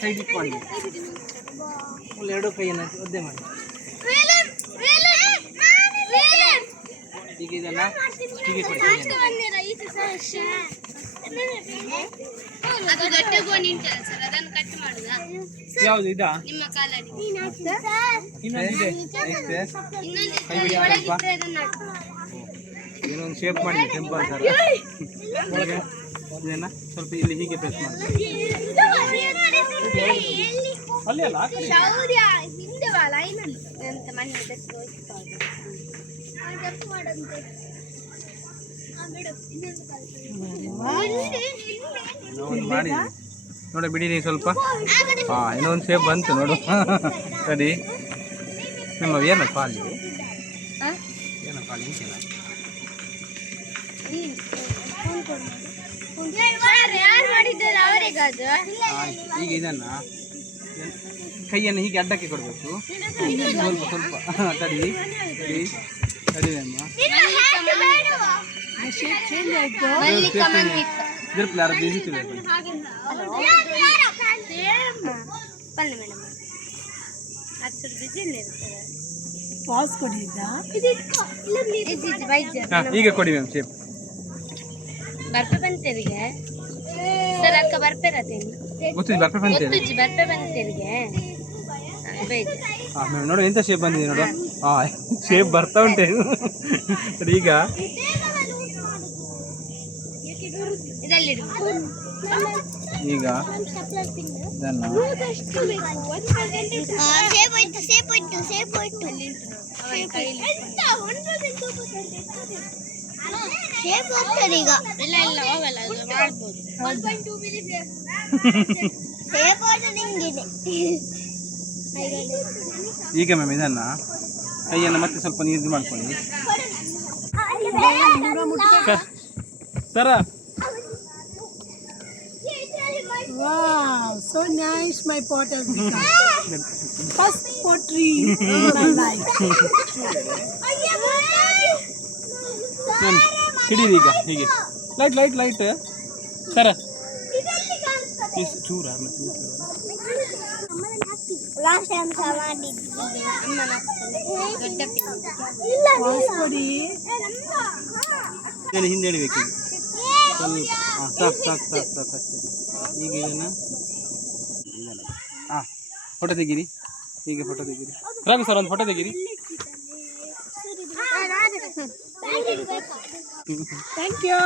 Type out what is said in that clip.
Side ಇಟ್ಕೊಂಡು ಎರಡು ಕೈಯನ್ನು ಒದ್ದೆ ಮಾಡಿ ಈಗ ಇದನ್ನ ಹೀಗೆ ಕೊಡಿ. ಯಾವುದು ಇದಾ? ಇನ್ನೊಂದಿದೆ. ಇನ್ನೊಂದು ಶೇಪ್ ಮಾಡಿ ಸಿಂಪಲ್ ಸರ್. ಇದನ್ನ ಸ್ವಲ್ಪ ಇಲ್ಲಿ ಹೀಗೆ ಪ್ರೆಸ್ ಮಾಡಿ. ಅಲ್ಲಿ ಅಲ್ಲ ಮಾಡಿ ನೋಡಿ ಬಿಡಿ ನೀವು ಸ್ವಲ್ಪ. ಇನ್ನೊಂದು ಶೇಪ್ ಬಂತು ನೋಡು. ಸರಿ ನಿಮ್ಮ ಏನಪ್ಪ ಅಲ್ಲಿ ಏನಪ್ಪ ಅಲ್ಲಿ ಈಗ ಇದನ್ನ ಕೈಯನ್ನು ಹೀಗೆ ಅಡ್ಡಕ್ಕೆ ಕೊಡಬೇಕು. ಸ್ವಲ್ಪ ಸ್ವಲ್ಪ ತಡಿ ತಡಿ ತಡಿದಮ್ಮ. ಈಗ ಕೊಡಿ ಮ್ಯಾಮ್ ಶೇಪ್. ಬರ್ಪೆ ಬಂತೆರಿಗೆ ಸರ್ ಅಕ್ಕ ಬರ್ಪೆ ರತೇನು ಗೊತ್ತಿದ್ದು ಬರ್ಪೆ ಬಂತೆ ಬರ್ಪೆ ಬಂತೆರಿಗೆ ನೋಡು ಎಂತ ಶೇಪ್ ಬಂದಿದೆ ನೋಡು. ಶೇಪ್ ಬರ್ತಾ ಉಂಟೆ. ಸರಿ ಈಗ ಈಗ ಇದನ್ನು ಈಗ ಮ್ಯಾಮ್ ಇದನ್ನ ಕೈಯನ್ನು ಮತ್ತೆ ಸ್ವಲ್ಪ ನೀರು ಮಾಡ್ಕೊಳ್ಳಿ ಸರ. Wow, so nice. My pot has become first pottery in my life. ಹಿಡೀರಿ ಈಗ ಹೀಗೆ ಲೈಟ್ ಲೈಟ್ ಲೈಟ್ ಸರ ಚೂರ ಲಾಸ್ಟ್ ಟೈಮ್ ಹಿಂದೆ ಹಿಡಿಬೇಕು ಸ್ವಲ್ಪ. ಸಾಕು ಸಾಕು ಸಾಕು ಸಾಕು ಅಷ್ಟೇ. ಈಗ ಇದನ್ನು ಫೋಟೋ ತೆಗೀರಿ. ಹೀಗೆ ಫೋಟೋ ತೆಗೀರಿ. ರವಿ ಸರ್ ಒಂದು ಫೋಟೋ ತೆಗೀರಿ. Thank you.